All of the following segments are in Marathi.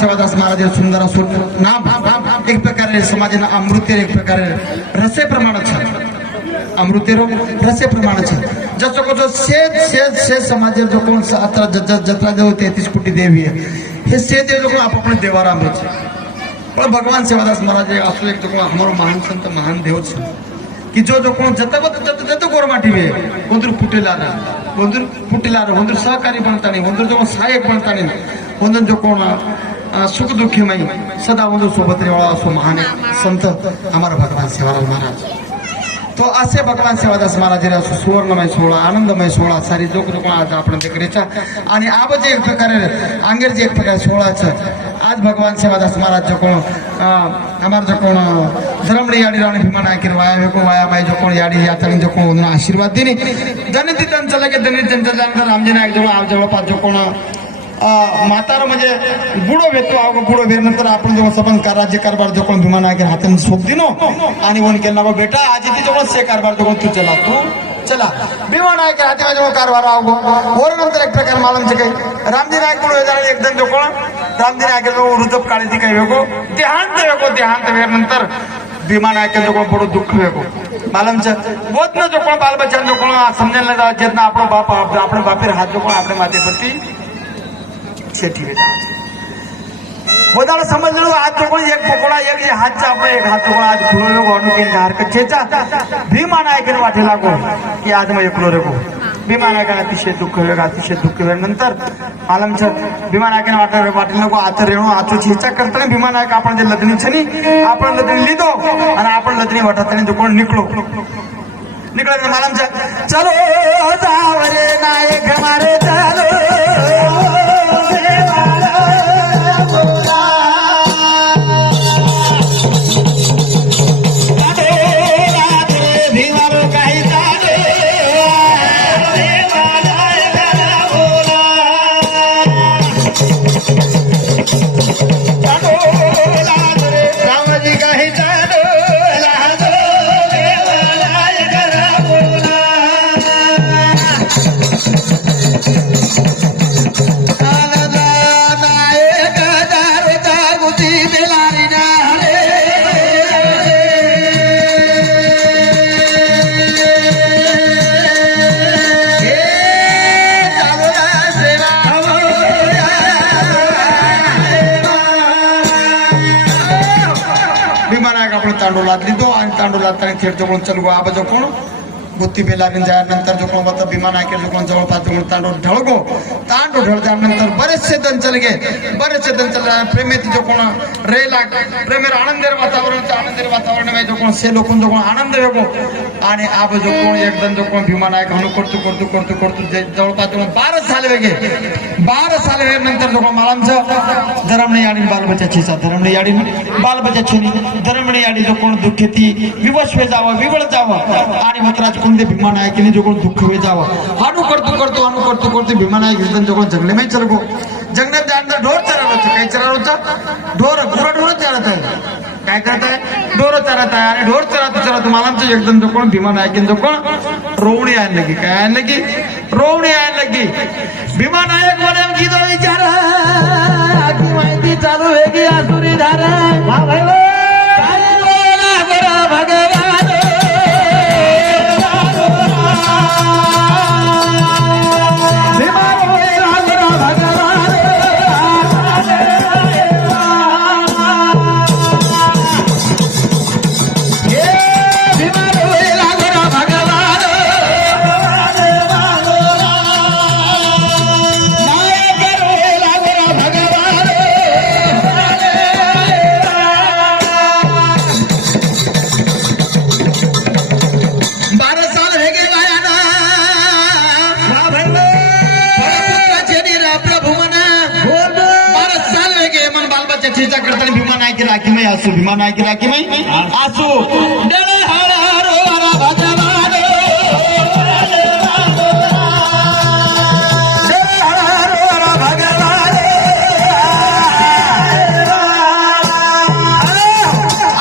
सेवादास महाराज सुंदर असून नाम एक प्रकारे समाजना अमृतेर एक प्रकारे रसे प्रमाण छे अमृतेर रसे प्रमाण छे जसो को जो से समाज जो कोण जत्रा देव 33 कोटी देवी है हे से देव जो आपण देवाराम छे पण भगवान सेवादास महाराज असो एक जो हमारो महान संत महान देव छे कि जो कोण जत गोरमाटी वे वंदुर फुटिलार वंदुर सहकारी बनतानी वंदुर जो सहायक बनतानी वंदन जो कोण सुख दुःखीमय सदा वंदुर सोबत रेवाळा असो महान संत हमारा भगवान सेवालाल महाराज तो असे भगवान सेवादास महाराज असो सुवर्णमय सोहळा आनंदमय सोहळा सारी जो कोण आज आपण देखरेचा आणि आबजे एक प्रकारे अंगेर जे एक प्रकारे सोहळाचं आज भगवान सेवादास महाराज जो कोण हमार जो कोण धर्मड़ी याडी राणी भीमा नायकीर वाया को वाया माई जो कोण याडी यातणी जो कोण आशीर्वाद दिनी जनित त्यांचं लगे दनित त्यांचं जानकर रामजी नायक जवळ आप जवळपास जो कोण म्हातार म्हणजे बुडो भेटतो अवघ बुडो भेटल्यानंतर आपण जेव्हा सबंध राज्य कारभार जो कोण भीमा नायकीर हाताने सोप दिनो आणि वन केला ना बेटा आज इथे जेव्हा से कारभार जो तू चला भीमा नायक हाती जेव्हा कारभार आवगो और नंतर एक प्रकार मालूम छे काही रामजी नायक बुडो वेदार एकदम जो कोण रामजी नायक जो रुजप काळी ती काही वेगो देहांत वेनंतर भीमा नायक जो कोण बडो दुःख वेगो मालूम छे बोत न जो कोण बाल बच्चा जो कोण समजन ना जेतना आपणो बाप आपणे बापेर हाथ जो कोण आपणे माथे परती शेठी बेटा बोदाला समजलो आज जो कोण एक पकोडा एक जे हातचा आपण एक हात कोण आज खुलो गोणू के धार कचेचा भीमा नायकने वाटे लागो की आज मैं एकलो रेगो भीमा नायकने अतिशय दुःख नंतर मालूम छे भीमा नायकने वाटे लागो आता रेणू आचो छेचा करताना भीमा नायक आपण जे लदनी छनी आपण लदनी लीधो आणि आपण लदनी वाटातने जो कोण निकलो मालूम छे चलो जावरे नायक मारे चलो तांडूलात लिदो आणि तांडूलात थेट जो कोण चलगो आबा जो कोण बुत्ती बेलागून नंतर जो कोण बता भीमा नायक जो कोण जवळपास जो तांडू ढळगो तांडू ढळल्यानंतर बरेचसे दन चलगे प्रेमेत जो कोण रेला प्रेमेर आनंदेर वातावरण में जो कोण से लोकन जो कोण आनंद वेगो आणि आब जो कोण एकदम जो कोण भीमा नायक हनु करतो जवळपास जो 12 साल वेगे 12 साल वे नंतर जो कोण मालामचं धरमणी याडी बालबच्चा छीचा धरमणी याडी बालबच्चा छीनी धरमणी याडी जो कोण दुःखेती विवश वे जावा विवळ जावा आणि मत्राज कुंदे भीमा नायकने जो कोण दुःख वे जावा हाडू करतो भीमा नायक एकदम जो कोण जंगले में चलगो जंगलात जाणार ढोर चरावचं काय चरावचं ढोर चरत आहे काय करत आहे ढोर चरत आहे आणि ढोर चरत मला एकदम जो कोण भीमा नायक जो कोण रोवणी आण लगी काय आण लगी रोवणी आण लगी भीमा नायक बोले गीत विचार की माहिती चालू आहे की आसुरी धारा भगवान राखी में आसू भीमा नायक राखी में आसू डले हर वारा भगवान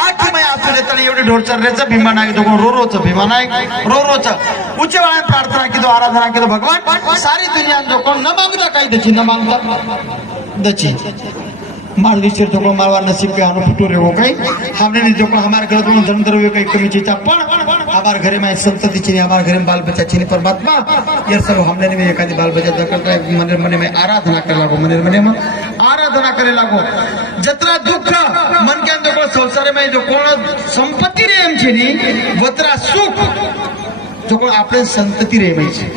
आखी में आसू लेता एवढे ढोर चरण्याचं भीमा नायक जो रोरोचं भीमा नायक रोरोचं उच्च वेळात प्रार्थना की आराधना की भगवान सारी दुनिया जो कोण न मागता काही दची न मागता दची मार विचार जो मारवा नसीब के आनो फुटो रे हो गई हमने नहीं जो हमारे घर में जन्म दर कई कमी चीज पण हमारे घरे में संतति चीनी हमारे घर में बाल बच्चा चीनी परमात्मा ये सब हमने नहीं एखादी बाल बच्चा करता है मन मन में आराधना करे लागो मन मन में आराधना करे लागो जतरा दुख मन के अंदर को संसार में जो कोण संपत्ति रे एम छे नी वतरा सुख जो कोण आपले संतति रे में छे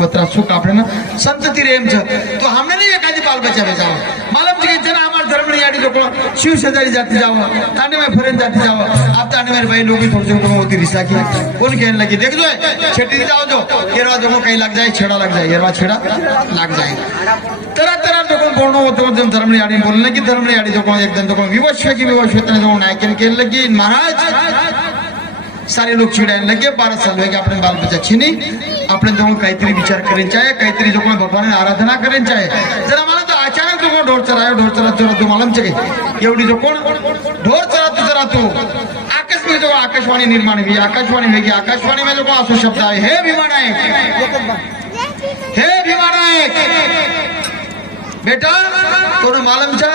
वतरा सुख आपने ना संतति रे एम छे तो हमने नहीं एखादी बाल बच्चा भेजाओ मालूम छे जना हमार धर्म ने याडी जो कोण शिव शेजारी जाती जाओ ताने में फरन जाती जाओ आप ताने मेरे भाई लोग थोड़े जो होती रिसा की कौन कहने लगी देख जो छेटी जाओ जो केरवा जो कहीं लग जाए छेड़ा लग जाए येरवा छेड़ा लग जाए तरह तरह जो कोण बोलनो होतो जो धर्म ने याडी बोलने की धर्म ने याडी जो कोण एकदम जो कोण विवश की विवश तने जो नायकन के लगी महाराज सारे लोग चिड़ाने लगे 12 साल में अपने बाल बच्चा छीनी अपने जो काहीतरी विचार करें चाहे काहीतरी जो कोण भगवान आराधना करें चाहे जरा मला तो अचानक जो कोण ढोर चरायो तो मालूम छे एवढी जो कोण ढोर चरा तू आकाश में जो आकाशवाणी निर्माण हुई आकाशवाणी में जो कोण असो शब्द आहे हे विमानायक बेटा तोने मालूम छे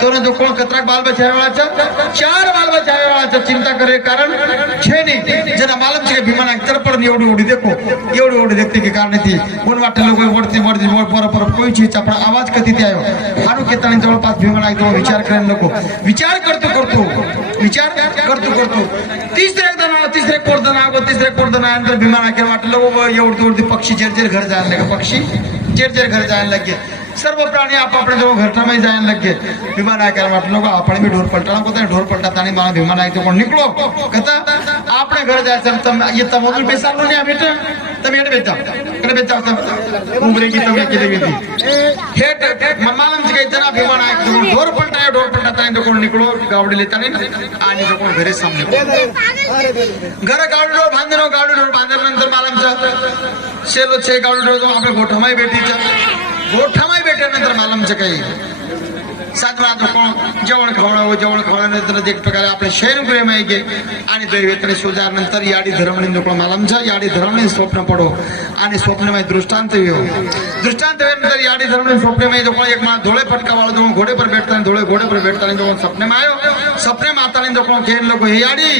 तोने जो कोण कतराक बाल बचावेवाळा 4 बाल बचावेवाळा चिंता करे कारण छे नहीं जना मालूम छे विमानायक तरपड़ एवढी देखते के कारण थी कोण वाटे लोग वरती पर कोई चीज अपना आवाज कती थी आयो हारू केतानी जवळपास विमानायक जो विचार करे नको विचार करतो तिसरे कोर्दन आनंतर विमानायक वाटे लोग एवढी पक्षी जेर घर जाने लगे पक्षी जेर घर जाने लगे सर्व प्राणी आप अपने जो घर में जाने लगे विमानायक वाटलो को आपण भी ढोर पलटाना को ढोर पलटाता नहीं मारा विमानायक तो कोण निकलो कहता आपने घर जायचं तम ये तमोदुल बेसारलो नहीं बेटा तब ये बेटा कडे बेटा उमरे की तम के देवी हे मालूम छे जना विमानायक तो ढोर पलटाता है तो कोण निकलो गावडी लेता नहीं आणि जो कोण घरे सामने घर गावडी बांधर नंतर मालूम छे सेलो छे गावडी जो आपले गोठमाई बेट्यानंतर मालूम छे काही सातवा जो कोण जेवण खावण्यानंतर एक प्रकारे आपले शयनगृह में गे आणि दैवेतने सुजार नंतर याडी धर्मणी जो कोण मालूम छे याडी धर्मणी स्वप्न पडो आणि स्वप्न में दृष्टांत नंतर याडी धर्मणी स्वप्न में जो कोण एक मां धोळे फटका वाला जो घोड़े पर बैठता जो सपने में आयो सपने में आता जो कोण कहने लगे हे याडी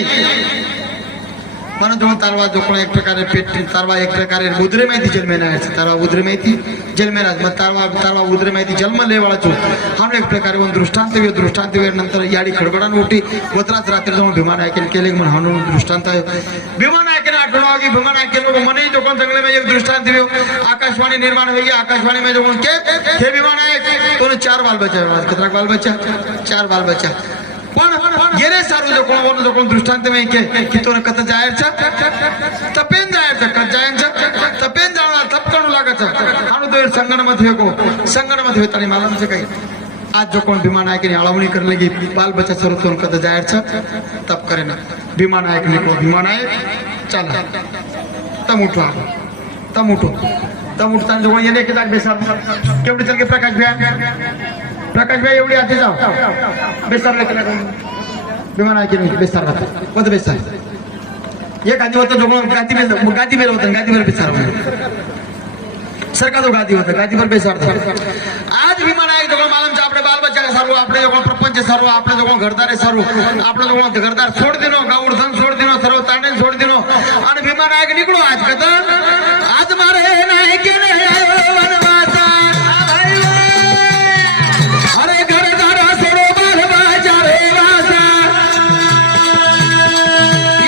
मन जो तारवा जो कोण एक प्रकारे पेट तारवा एक प्रकारे उदरे में थी जन्मे ना तारवा उदरे में थी जन्मे ना मत तारवा उदरे में थी जन्म लेवाळा छो हम एक प्रकारे वन दृष्टांत नंतर याडी खडबडान उठी वत्रात रात्री जो विमानायक केले मन हानु दृष्टांत आहे विमानायक ने आठवण आगी विमानायक लोग मने जो कोण जंगले में एक दृष्टांत दियो आकाशवाणी निर्माण हुई आकाशवाणी में जो कोण के हे विमानायक तोने 4 बाल बच्चा कितना बाल बच्चा 4 बाल बच्चा पण गेरे सारू जो कोण दृष्टांत में की तोने कत जायचा तपेन जाणार तपकणू लागायचं हाणू तो संगण मध्ये होता आणि मालूम छे काही आज जो कोण विमानायक ने आळवणी करने लगी बाल बच्चा सर तोन कत जायचा तप करे ना विमानायक ने को विमानायक चला तम उठता जो येने के जाग बेसार केवढी चल के प्रकाश भाई एवढी आधी जाओ बेसार लेकर विमानायक ने बेसार कोणतं बेसार एक आधी होतं जो गादी मेल बेसार सरकार जो गादी पर बेसार आज विमानायक जो मालूम छे आपणे बाल बच्चा सारू आपणे जो प्रपंच सारू आपणे जो घरदारे सारू आपणे जो घरदार छोड़ दिनो गावड धन छोड़ दिनो सर्व ताणे छोड़ दिनो आणि विमानायक निकळो आज कदा आज मारे नाही के नाही आयो वनवासा अरे घरदार सोडो बाल बच्चा रे वासा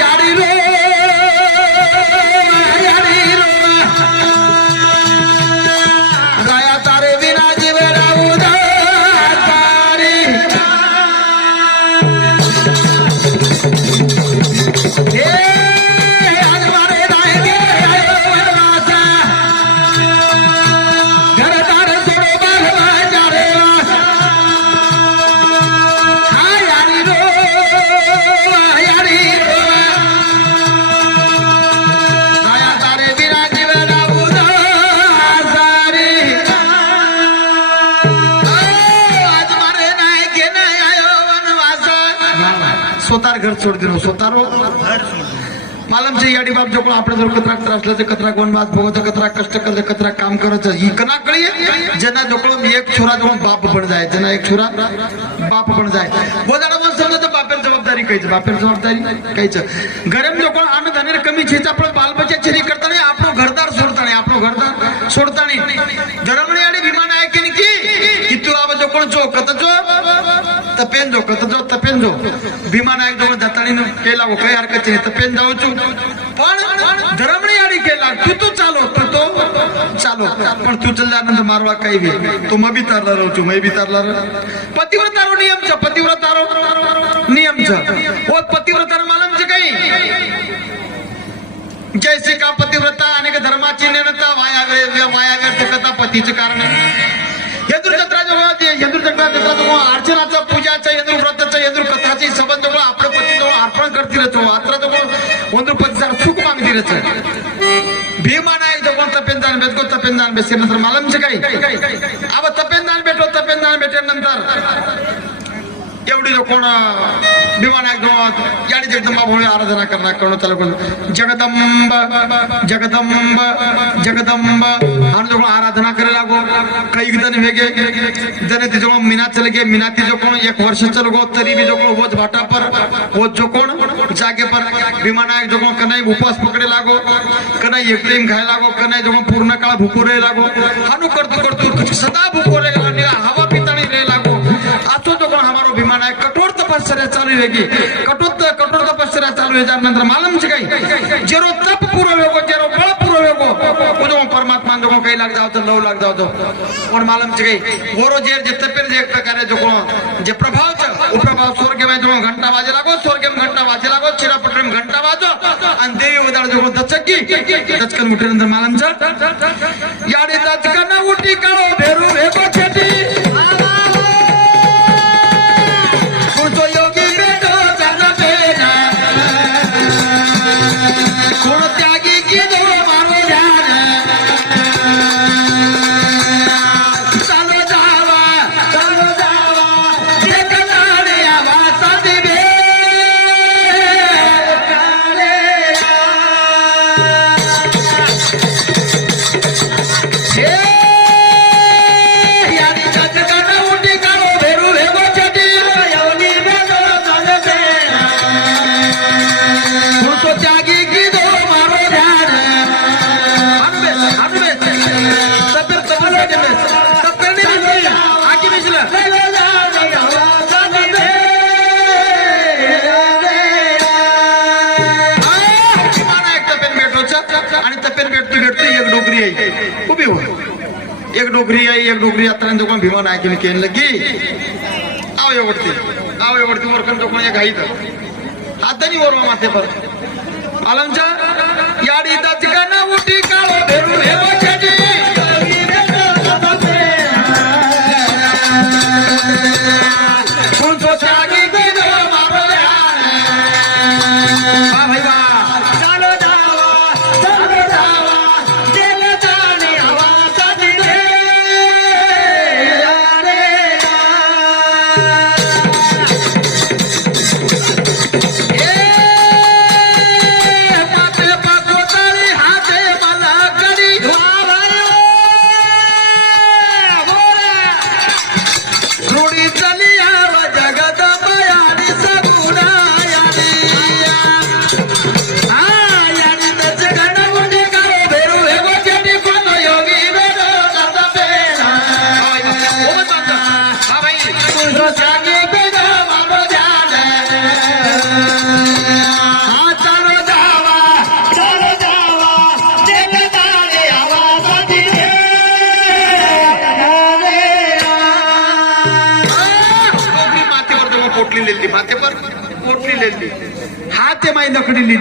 याडी रो गाया तारे बिना जीवेला उदार तारी हे आज मारे नाही के आयो वनवासा घरदार सोडो बाल बच्चा रे वासा याडी रो गाया तारे बिना जीवेला उदार तारी आज मारे नाही के नाही आयो वनवासा स्वतः घर छोड़ दिनो स्वतः मालमचे याडी बाप जो कोण आपल्या जर कचरा त्रासल्याचं कचरा कोण वाच भोगाचं कचरा कष्ट करायचं कचरा काम करायचं ही कना कळी ज्यांना जो कोण एक छोरा जो बाप पण जाय ज्यांना एक छोरा बाप पण जाय बोधाडा मग समजा बापेर जबाबदारी कायचं बापेर जबाबदारी कायचं गरम जो कोण अन्न धान्य कमी छेच आपण बालबच्चा चेरी करताना आपलं घरदार सोडताना आपलं घरदार सोडताना धरमणे आणि विमान आहे की तू आबा जो कोण जो कत जो तपेन जो कत जो तपेन जो भीमा नायक जो दत्तानी केला वो काही हरकत नाही तपेन जाऊ चू पण धरमणे आणि केला तू चालो तो चालो पण तू चलल्यानंतर मारवा काही भी तो मैं भी तारला रहू चू मैं भी तारला पतिव्रतारो नियमचं वो पतिव्रतार मालमचं काही जैसे का पतिव्रता अनेक धर्माची नेणता वाया तो कथा पतीचं कारण यदुर जत्रा जो अर्चनाचं पूजाचं यदुर व्रताचं यदुर कथाची संबंध आपलं पती जवळ अर्पण करतीलच आत्रा जवळ ಒಂದು ಪತಿಸಾರ सुख मागतीलच भीमा नाही जवळ तपेंदान भेटको तपेंदान भेटेनंतर मालमचं काही अब तपेंदान भेटल्यानंतर एवढी जो कोण भीमा नायक याडी जगदंबा भोळे आराधना करणार करणं चालू करून जगदंब आणि जो आराधना करे लागो काही जण वेगे जण ते जो मीना चले गे मीनाती जो कोण एक वर्ष चल गो तरी भी जो कोण वोज भाटा पर वोज जो कोण जागे पर भीमा नायक जो कोण कनाई उपवास पकडे लागो कनाई एक टाइम खाय लागो कनाई जो पूर्ण काळ भूको रे लागो हानु करतो सदा भूको रे हवा पितानी रे लागो आतो जो कोण हमारो भीमा नायक कठोर तपस्या चालू है कठोर तपस्या चालू है नंतर मालूम છે કઈ જેરો તપ પૂરો વેગો જેરો બળ પૂરો વેગો તો પરમાત્મા જો કઈ લાગ જાવ તો લવ લાગ જાવ તો પણ માલूम છે કઈ ઓરો જે તપેર જે પ્રકારે જો જે પ્રભાવ છે ઓ પ્રભાવ સ્વર્ગ में जो घंटा वाजे लागो स्वर्ग में घंटा वाजे लागो चिरापट में घंटा वाजो आणि देवी उदार जो दचकन उठे नंतर मालूम છે याडे दचकन उठी काढो भेरू भेगो छेटी एक डोकरी यात्रा जो भीमा नायक केन लगी आव एवढती वरकन जो कोण घाईत हातानी वरवा माथे पर आलमच्या याडी दचकन उठी काळो भेरू हेवा छेटी कोण सोचागी की दो मारो वाह भाई वाह चालो जावा दिल जाने आवाज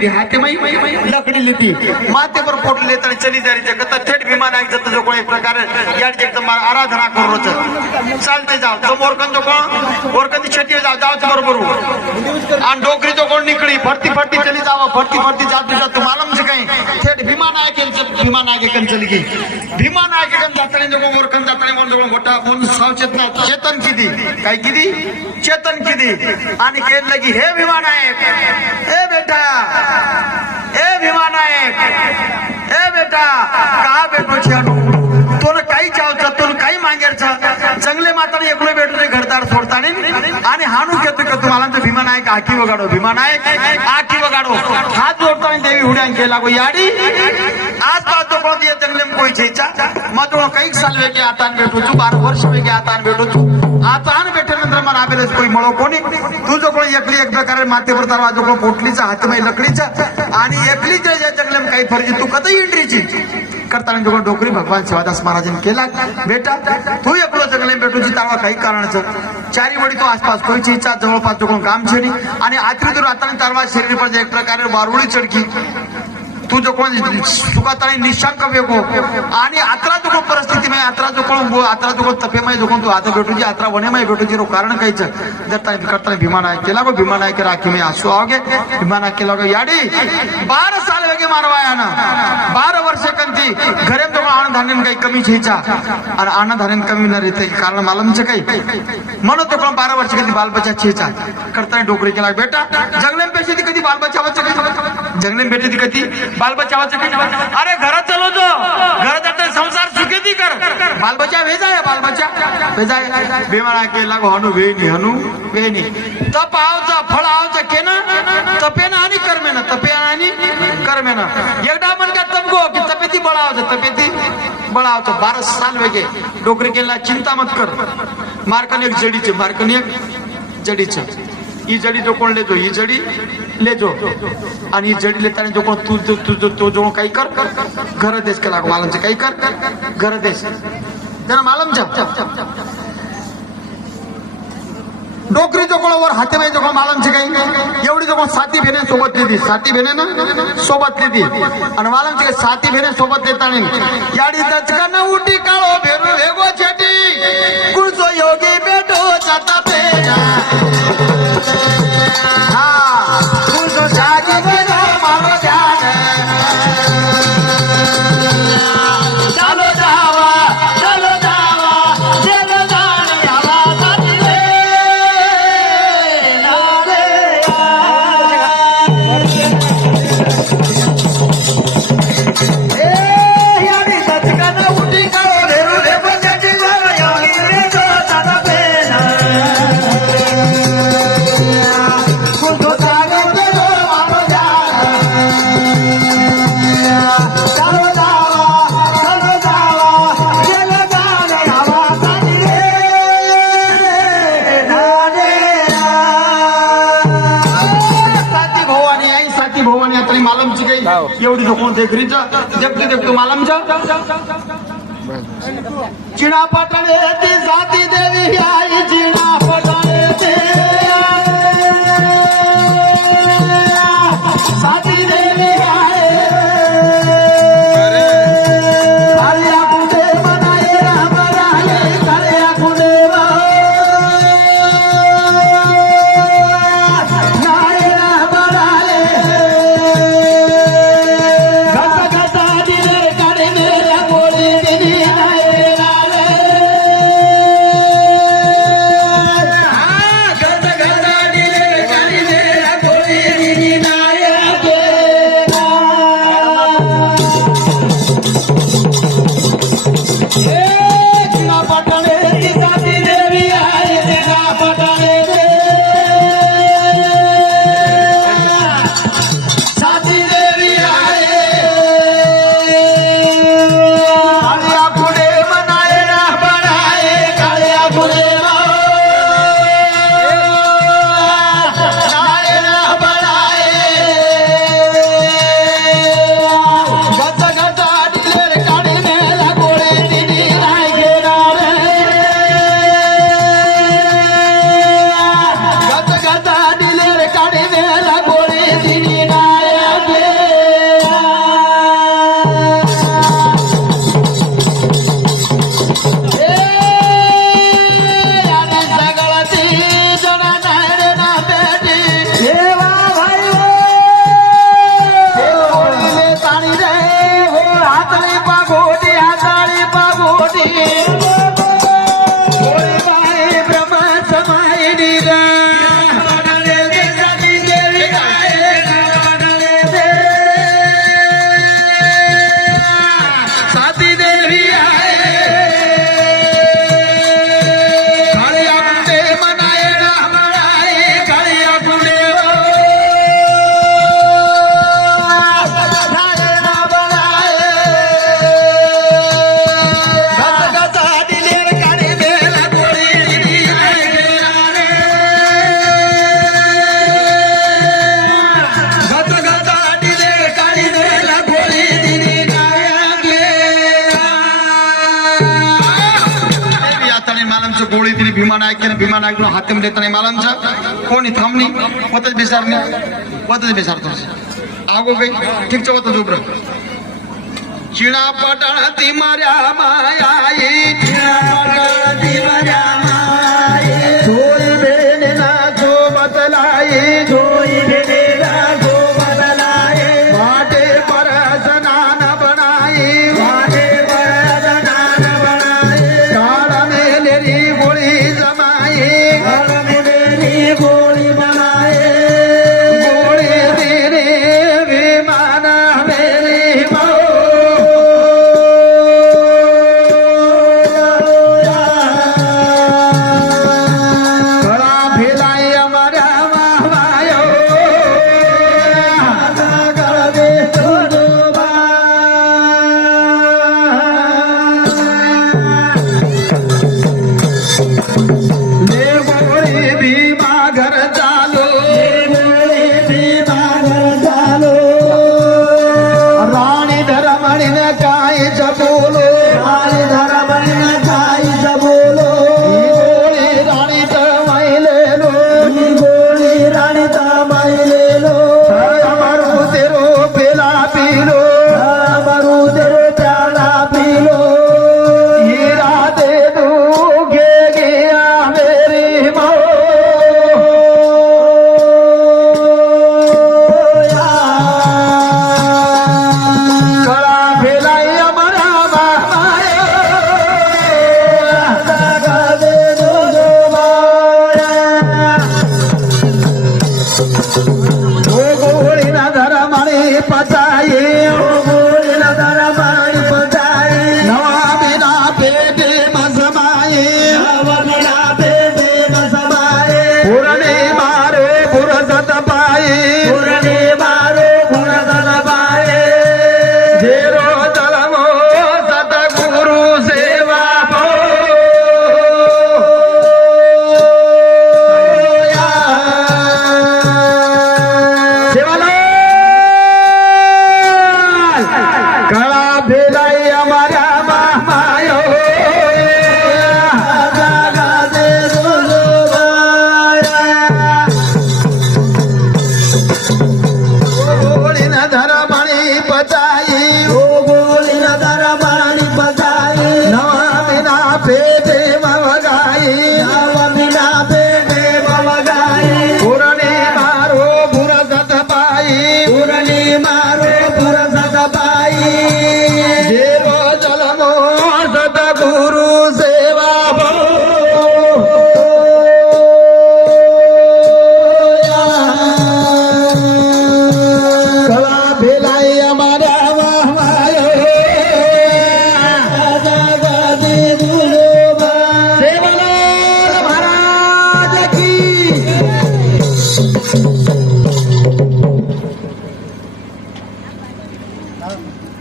दे हाथे माई लकड़ी लीधी माथे पर पोट लेता चली जा रही कथा थेट विमान आहे जात जो कोण एक प्रकारे याड एकदम आराधना करू चालते जाव तो मोरकन जो कोण मोरकन छेटी जाव बरोबर आणि डोकरी जो कोण निकळी फरती चली जाव फरती जात मालूम से कहीं थेट विमान आहे कन चली गई विमान आहे कन जातणे जो मोरकन जातणे कोण जो मोठा कोण सावचेतना चेतन किदी काय किदी चेतन किदी आणि केन लगी हे भीमा नायक, ए बेटा, ए भीमा नायक, ए बेटा, का बेटो छानू तोला काही चावचा तोला काही मागेरचा जंगले माताने एकलो भेटू ते घरदार सोडताने आणि हाणू घेतो का तुम्हाला तर भीमा नायक आखी वगाडो, भीमा नायक आखी वगाडो, हात जोडताने देवी उड्यान केला गो याडी आज बात तो कोण ये जंगले में कोई छेचा मत वो कई साल वेगे आतान भेटू तू 12 वर्ष वेगे आतान भेटू तू आतान भेटल्यानंतर मला आबेलेच कोई मळो कोणी तू जो कोण एकली एक प्रकारे मातेवर दरवाजा जो कोण पोटलीचा हातमध्ये लकडीचा आणि एकलीच्या जंगले में काही फरजी तू कधी इंद्रीची करताना जो डोकरी भगवान शिवादास महाराजांनी केला बेटा तू एकलो जंगले भेटूची तारवा काही कारणाचं चारी वडी तो आसपास कोईची इच्छा जवळपास जो कोण काम छेडी आणि आत्रीतून आता तारवा शरीर पर एक प्रकारे वारुळी चढकी तू जो कोण सुखाताने निशांक वेगो आणि आत्रा जो कोण परिस्थिती में आत्रा जो कोण तपे में जो कोण तू आता भेटूची आत्रा वने में भेटूची रो कारण काहीच जर करताना भीमा नायक केला गो भीमा नायक राखी में आसू आओगे भीमा नायक केला गो याडी 12 साल वेगे मारवाया ना 12 वर्ष कंती घरे तो आनंद धान्य काही कमी छेचा आणि आनंद धान्य कमी न रहते कारण मालूमचे काही म्हणून तो कोण 12 वर्ष कधी बालबच्चा छेचा करताना डोकरी केला बेटा जंगले में पेशी कधी बालबच्चा बच्चा कधी जंगले में बेटी कधी बाल बचावाचं काही अरे घरात चलो तो घरात आता संसार सुखी कर बाल बचा भेजाय बाल बचा भेजाय बेमारा के लागो हनु वेनी तप आवचा फळ आवचा केना तपेना आणि कर्मेना तपेना आणि कर्मेना एकदा मन का तप गो की तपेती बळावचं 12 साल वेगे डोकरी केला चिंता मत कर मार्कन एक जडीचे ही जडी जो कोण लेजो ही जडी लेजो आणि ही जडी लेताना जो कोण तू तो जो काही कर घर देश केला मालमचे काही कर घर देश त्यांना मालमच्या डोकरी जो कोण वर हाते जो कोण मालमचे काही एवढी जो कोण साती भेने सोबत लिधी साती भेने ना सोबत लिधी आणि मालमचे काही साती भेने सोबत देताना याडी दचकन उठी काळो भेरू वेगो छेटी कुळसो योगी बेटो जाता पेना एवढी जो कोण देखरीचा देखतो मालमच्या चिणा पटाणे ती जाती देवी आई चिणा पटाणे ते साती देवी आहे कालिया कुठे बनाये राम राये कालिया कुठे नायक भीमा नायक हातीम देताना मालांचा कोणी थांबणी वतच बेसारणी वतच बेसारतो आगो काही ठीक वतच उभर चिणा पटाण ती मार्या मायाई जोई बेने ना जो बदलाई जोई बेने ना जो बदलाई वाटे पर जनान बनाई वाटे पर जनान बनाई काल में लेरी गोली जमाई काल में लेरी गोली बनाई गोली तेरे विमान मेरी माँ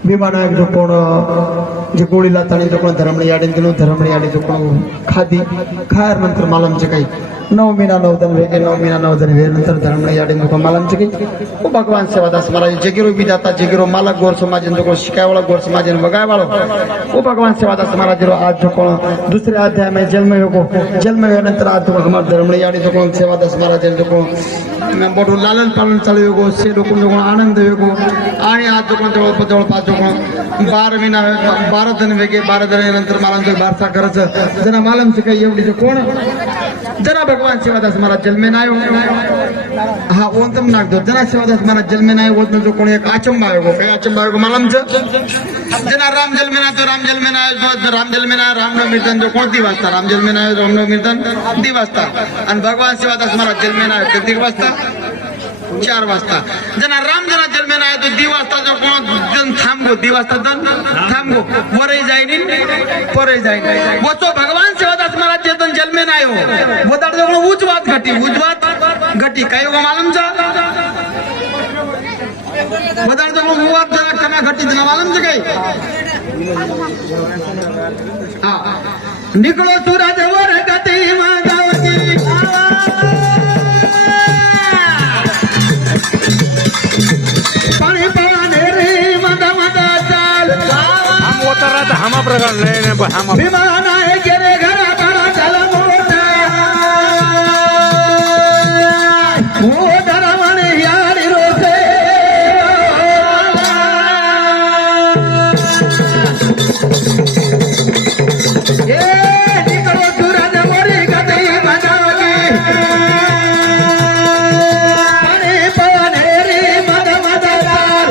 भीमानायक जो कोण जे गोळीला ताणी जो कोण धरमणी आडीन दिलो धरमणी आडी जो कोण खादी खायर नंतर मालमचे काही 9 महीना 9 दिन वेगे 9 महीना 9 दिन वे नंतर धरमणी आडी जो कोण मालमचे काही ओ भगवान सेवादास महाराज जगिरो विधाता जगिरो मालक गोर समाज जो कोण शिकायवाळा गोर समाज वगाय वाळो ओ भगवान सेवादास महाराज जो आज जो कोण दुसरे अध्याय में जन्म योगो जन्म वे नंतर आज भगवान धरमणी आडी जो कोण सेवादास महाराज जो कोण बोटो लालन पालन चालू योगो से लोक जो कोण आनंद योगो आणि आज जो कोण जवळपास जो कोण 12 महीना 12 दिन वेगे 12 दिन मालमचं बारसा करायचं जना मालमचं काही एवढी जो कोण जना भगवान सेवादास महाराज जन्मे नाही हा ओंतम नागदो जना सेवादास महाराज जन्मे नाही होत जो कोण एक आचंबा आहे गो काय आचंबा आहे गो मालमचं जना राम जन्मे नाही तो राम जन्मे नाही राम जन्मे नाही रामनवमी मीर्तन जो कोण दिवसता राम जन्मे नाही रामनवमी मीर्तन दिवसता आणि भगवान सेवादास महाराज जन्मे नाही किती वाजता 4 वाजता जना राम जना जन्मे नाही तो दिवसता जो कोण जन थांबगो दिवसता जन थांबगो वरई जाईनी परई जाईनी वचो भगवान सेवादास महाराज जन जन्मे नाही हो वदाड जो कोण उजवात घटी काय हो मालमचा वदाड जो कोण उवात जरा कमा घटी जना मालमचं काही हा निकलो सूरज वर गती मागावती पाणी पाने रे मद मद चाल हम उतरा था हम प्रकार ले हम विमान आहे गेले घरा घरा चला मोठा ओ धरमण यारी रोसे ए निकलो सूरज मोरी गदई बजाओगे पानी पवनेरी मद मदगार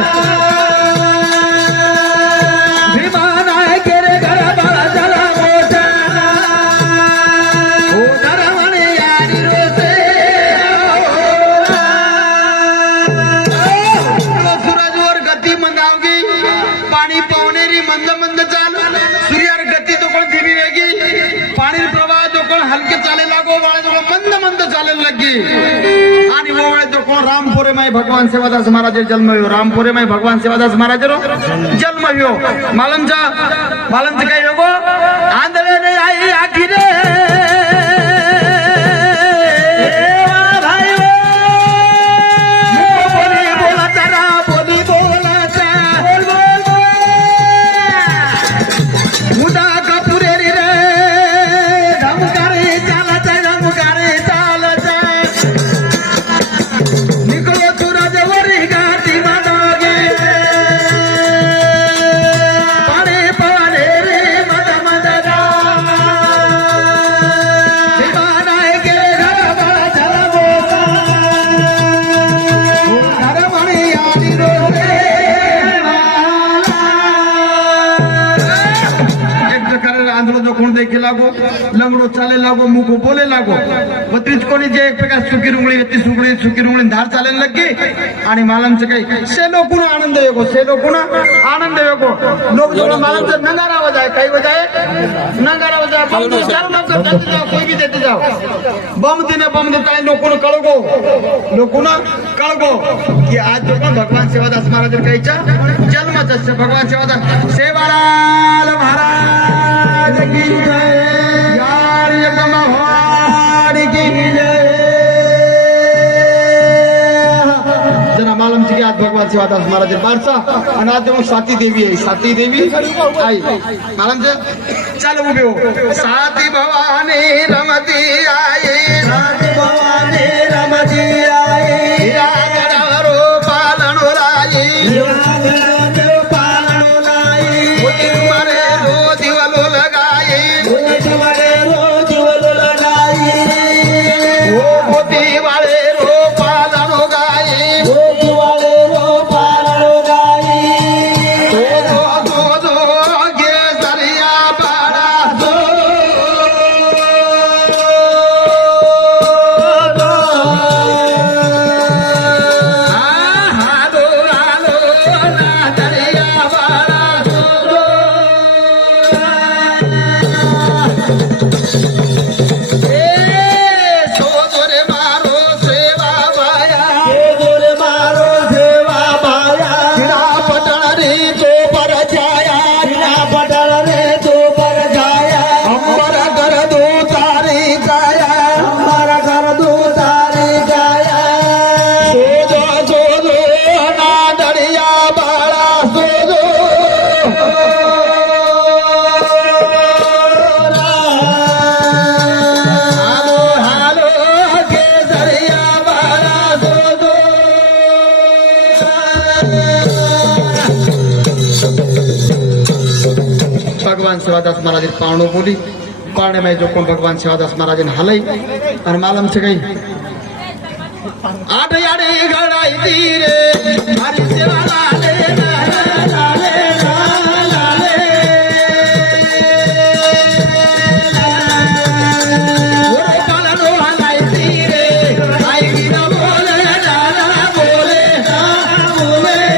विमान आहे केरे घर बळा चला मोठा ओ धरमण यारी रोसे सूरजवर गती मंदावगी पाणी पवनेरी मंद मंद चाल सूर्यावर गती तो कोण धीमी वेगी पाणी प्रवाह तो कोण हलके चाले लागो वाळे तो मंद मंद चालेल लगी आणि ओवळे तो कोण रामपुरे माई भगवान सेवादास महाराज जन्म हो रामपुरे माई भगवान सेवादास महाराज जन्म हो मालमचं काय योगो आंधळे नाही आई आखी रे कोण देखील लागो लंगडो चाले लागो मुको बोले लागो बत्रीच कोणी जे एक प्रकार सुकी रुंगळी येते सुकी रुंगळी धार चालायला लगे आणि मालमचं काही सेलो कुण आनंद येगो सेलो कुण आनंद येगो लोक जोड़ा मालमचं नंगारा आवाज आहे काही वजह आहे नंगारा आवाज आहे बम दे चार लोग देते जाओ कोई भी देते जाओ बम देता है लोगों लोगों कळगो की आज जो भगवान सेवादास महाराज काहीच्या जन्मच असते भगवान सेवादास सेवालाल महाराज की जय यार एकदम हमारी की जय जना मालूम थी कि आज भगवान सेवादास महाराज बारसा आणि आज जो साती देवी आई मालूम से चलो उभे हो साती भवानी रमती आई साती भवानी रमती आई रागरारो पालनो लाई भगवान सेवादास महाराज पावणो बोली पाणे में जो कोण भगवान सेवादास महाराज हलई और मालूम से गई आठ यारे गड़ाई तीरे हरि सेवा लाले लाले लाले वो पालनो हलाई तीरे आई गिरा बोले लाला बोले बोले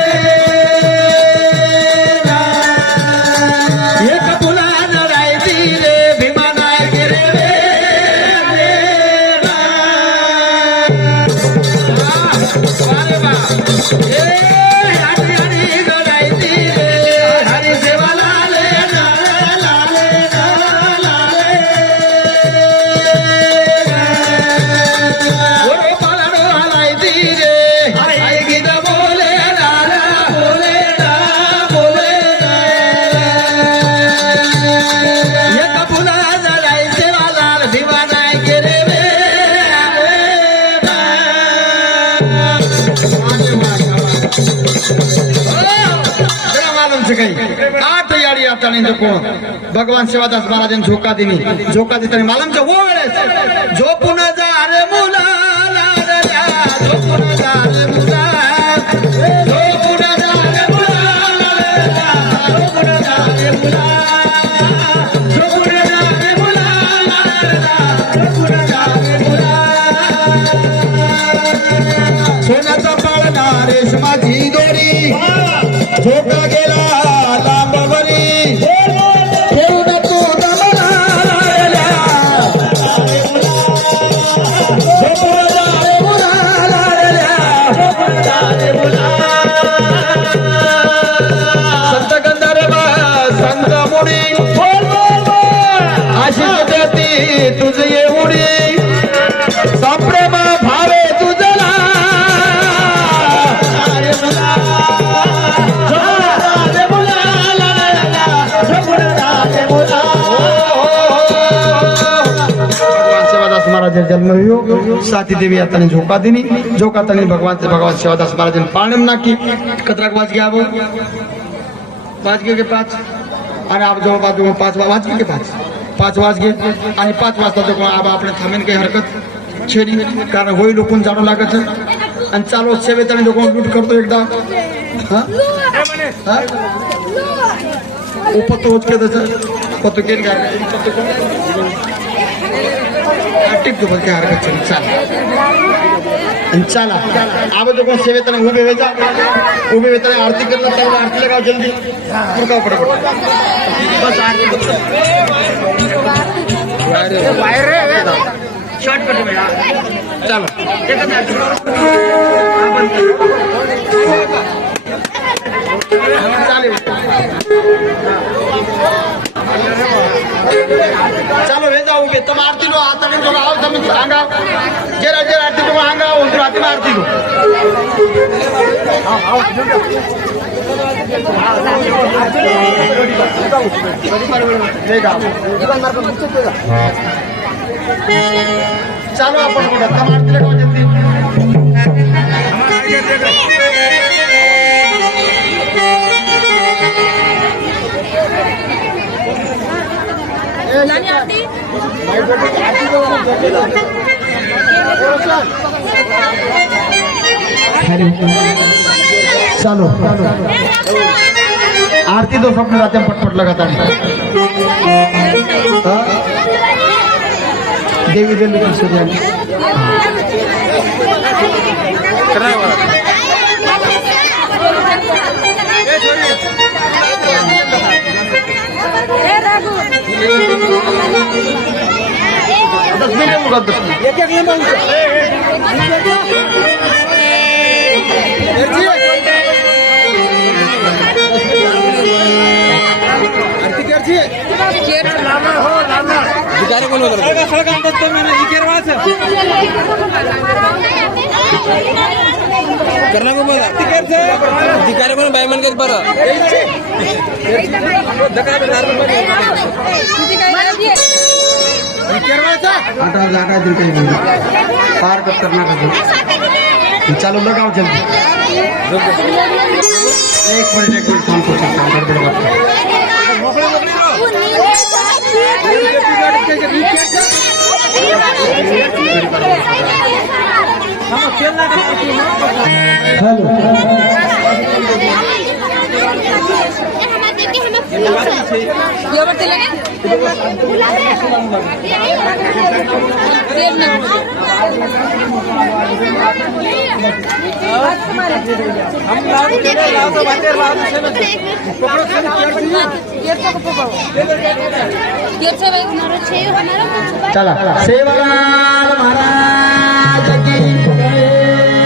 आताने जो कोण भगवान शिवदास महाराजांनी झोका देताना मालमच्या ओ वेळेस झोपून जा रे मुला लाडल्या, झोपून जा रे मुला, झोपून जा रे मुला लाडल्या, झोपून जा रे मुला, झोपून जा रे मुला लाडल्या, झोपून जा रे मुला. सोन्याचा पाळणा रेशमाची दोरी झोका गेला लांबवरी, ठेवून तू दमला लाडल्या, झोपून जा रे मुला लाडल्या, झोपून जा रे मुला. संत गंधर्व संत मुडी आशिष देती तुझ एवढी, संप्रेम भावे तुझला महाराज जन्म हुयो साती देवी आता झोका दिनी, झोका तनी भगवान शिवदास महाराज पाणम नाकी कतराक वाज गया वो वाज गे के 5 आणि आप जवळ बाजू 5 वाज गे के 5 वाज गे आणि 5 वाजता तो आबा आपण थांबेन काही हरकत छेडी कारण होई लोकून जाणू लागत आणि चालू सेवेत आणि लोक लूट करतो एकदा हा हा उपतो होत के तसं पतो केन काय टिक तो बोलते हरकत चल चला आबा जो सेवेत उभे वेता आरती करना चालू आरती लगाओ जल्दी रुकाओ फटाफट बस आरती शॉर्टकट में चलो चलो हे जाऊ घे तुम आरती लो आता नाही जो गाव तुम्ही सांगा जे आरती तुम्ही सांगा उंदर आरती आरती लो चलो आपण कुठं तम आरती लगाओ जल्दी चलो आरती तो स्वप्न जाते पटपट लगाता देवी देवी की सूर्यानी करना को बोला अधिकारी को बायमन के बरं आता जागा दिल काही पार करना का चालू लगाओ जल्दी एक मिनट थांब को गडबड चला सेवालाल महाराज की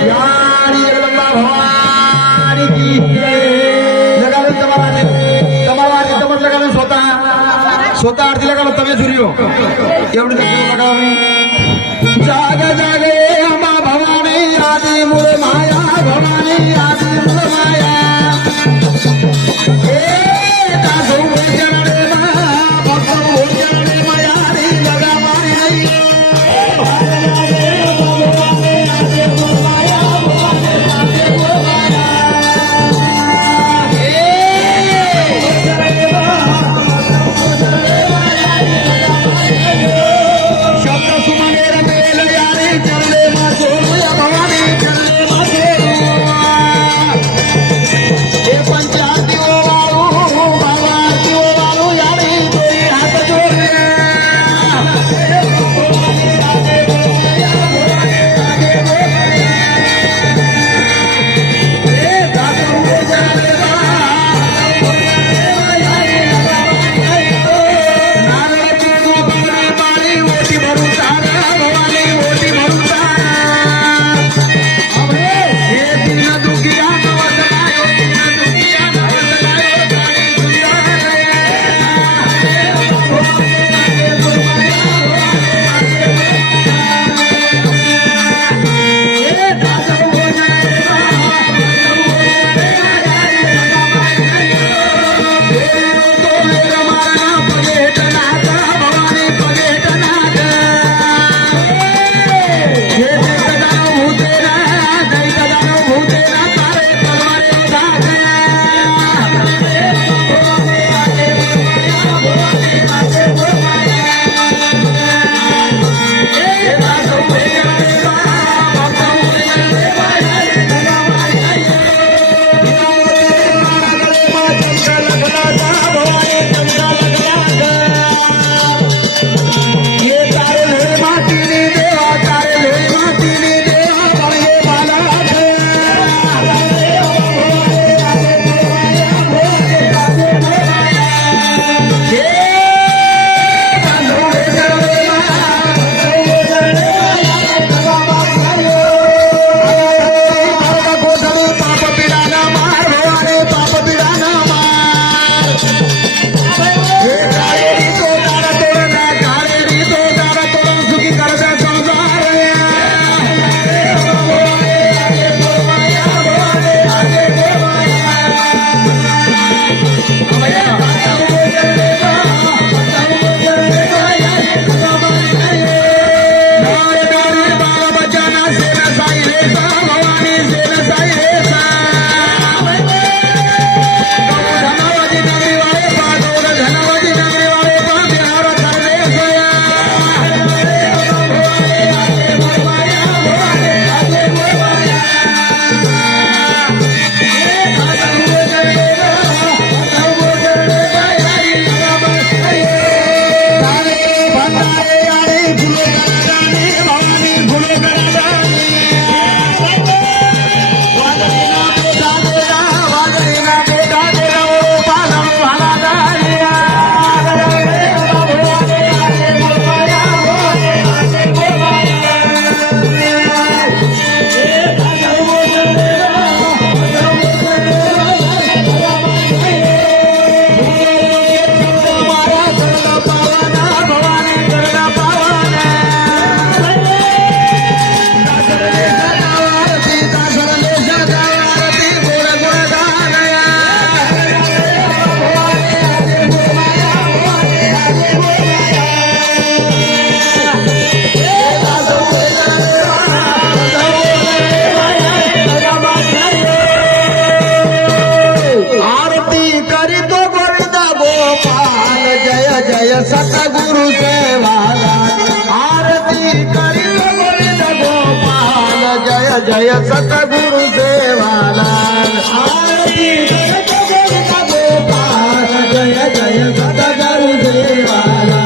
यारी जगदंबा भवानी की लगालो तुम्हाला लगालो स्वतः आरती लगालो तमे सूर्यो एवढी लगाव मी जाग जागे अंबा भवानी आदि मूळ माया भवानी आदि मूळ माया जय सतगुरु सेवालाल आरती करतो गोविंदा गोपाल जय जय सतगुरु देवाला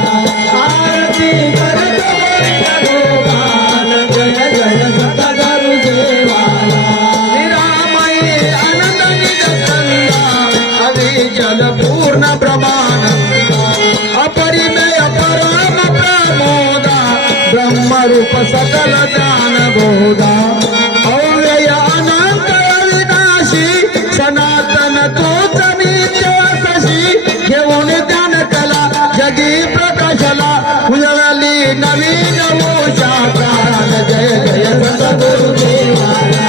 आरती करतो गोविंदा गोपाल जय जय सतगुरु देवाला निरामय आनंद निज संगा अविचल पूर्ण ब्रह्मानंद अपरिमेय परम प्रमोदा ब्रह्मरूप सकल ज्ञान बोधा अव्यय अनंत अविनाशी सनातन तोच नित्य शशी घेऊन ज्ञान कला जगी प्रकाशला उजळली नवीन उषाकाल जय जय सद्गुरु देवाला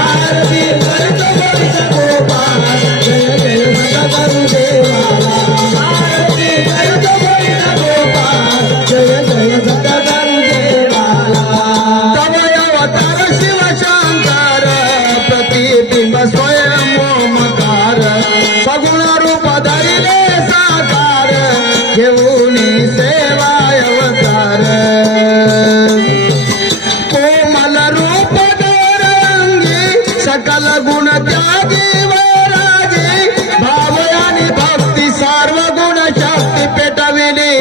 आरती करतो गोविंदा गोपाल जय जय सतगुरु देवाला आरती करतो गोविंदा गोपाल जय जय सतगुरु देवाला तवय अवतार शिवशंकर प्रतिबिंब स्वयं ओमकार सगुण रूप धरिले साकार घेऊन सेवाय अवतार कोमल रूप दोरंगी सकल गुण त्यागी वैरागी भाव आणि भक्ती सर्व गुण शक्ती पेटविली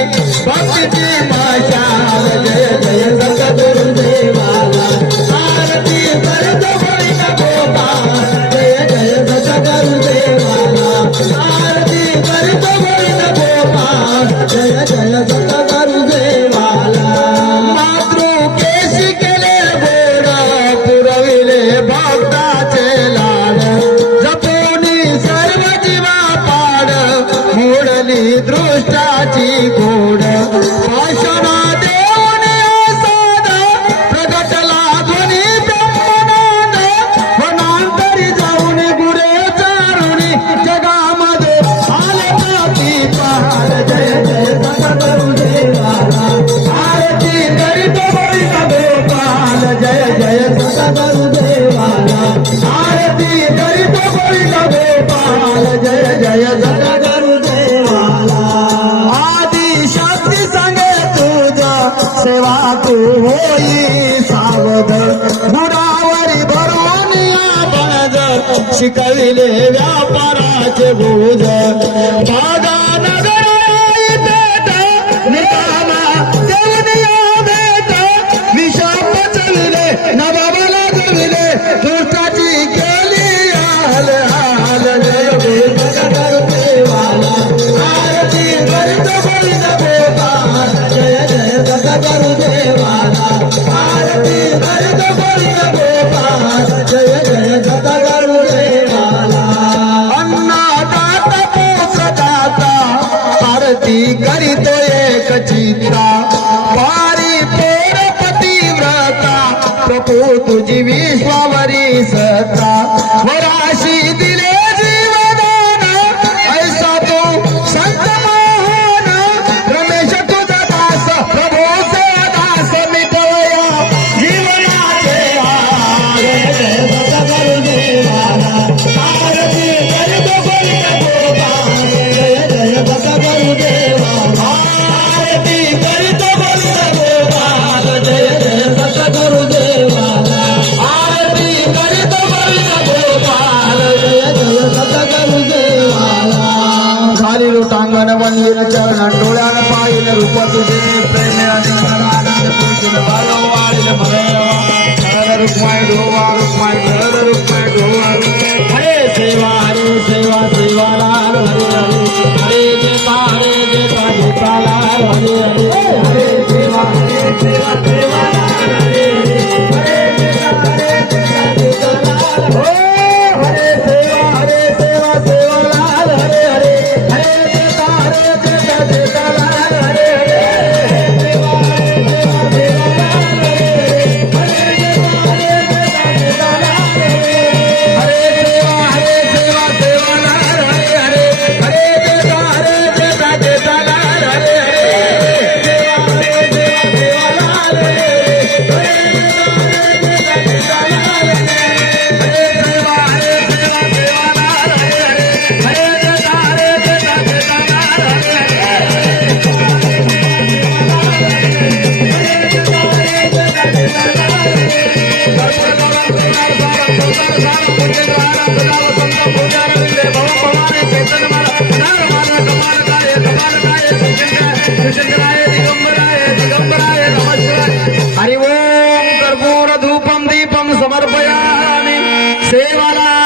भक्तीची मशाल जय जय सतगुरु देवाला आरती करतो गोविंदा गोपाल जय जय सतगुरु देवाला आरती करतो गोविंदा गोपाल जय जय सतगुरु देवाला मातृ केशी केले गोड पुरविले भक्ताचे लाड जपोनी सर्व जीवा पाड मोडली दृष्टाची गोड पाषाणा देऊन साध प्रगटला ध्वनी ब्रह्मानंद वनांतरी जाऊन गुरे चारुणी जगामध्ये आले पाती पहाड जय जय सतगुरु देवाला आरती करीतो गोविंदा गोपाल जय जय सतगुरु देवाला आरती करीतो गोविंदा गोपाल जय जय सतगुरु देवाला आदि शक्ती सांगे तुझ सेवा तू होई सावध गुणावरी भरून या बळज शिकविले व्यापाराचे बोज भागा नगर पेट निकाला देवनिया भेट विषाप चविले नबाबाला जविले दुष्टाची केली हाल हाल जय जय सतगुरु देवाला आरती करीतो गोविंदा गोपाल जय जय सतगुरु देवाला आरती करीतो गोविंदा गोपाल जय जय सतगुरु देवाला अन्नदाता पोषदाता आरती करीतो एक चित्ता पारी पोर पतिव्रता प्रभू तुझी विश्वावरी सत्ता वराशी दिले जीवदान ऐसा तो संत मोहन रमेश तुझा दास प्रभू से दास मिटवया जीवनाचे हाल जय जय सतगुरु देवाला आरती करीतो गोविंदा गोपाल जय जय सतगुरु देवाला आरती करीतो गोविंदा गोपाल जय जय सतगुरु देवाला आरती करीतो गोविंदा गोपाल जय जय सतगुरु देवाला खाली लोटांगण मंदिर चरण डोळ्यान पाहिल रूप तुझे प्रेम आनंद पूजन बालो वाढील मनोरमा रुक्माई ढोवा रुक्माई रुक्माई ढोवा हरे सेवा सेवा लाल हरे हरे हरे जेता जेता लाल हरे हरे हरे सेवा लाल हरे हरे जेता जेता लाल हो हरे सेवा लाल हरे हरे हरे जेता जेता लाल हरे हरे सेवा लाल हरे हरे जेता जेता लाल हरे हरे सेवा लाल हरे हरे हरे जेता जेता लाल हरे हरे सेवा लाल हरे हरे जेता जेता लाल हरे हरे सेवा लाल हरे हरे जेता जेता लाल हरे हरे समर्पयामि सेवाला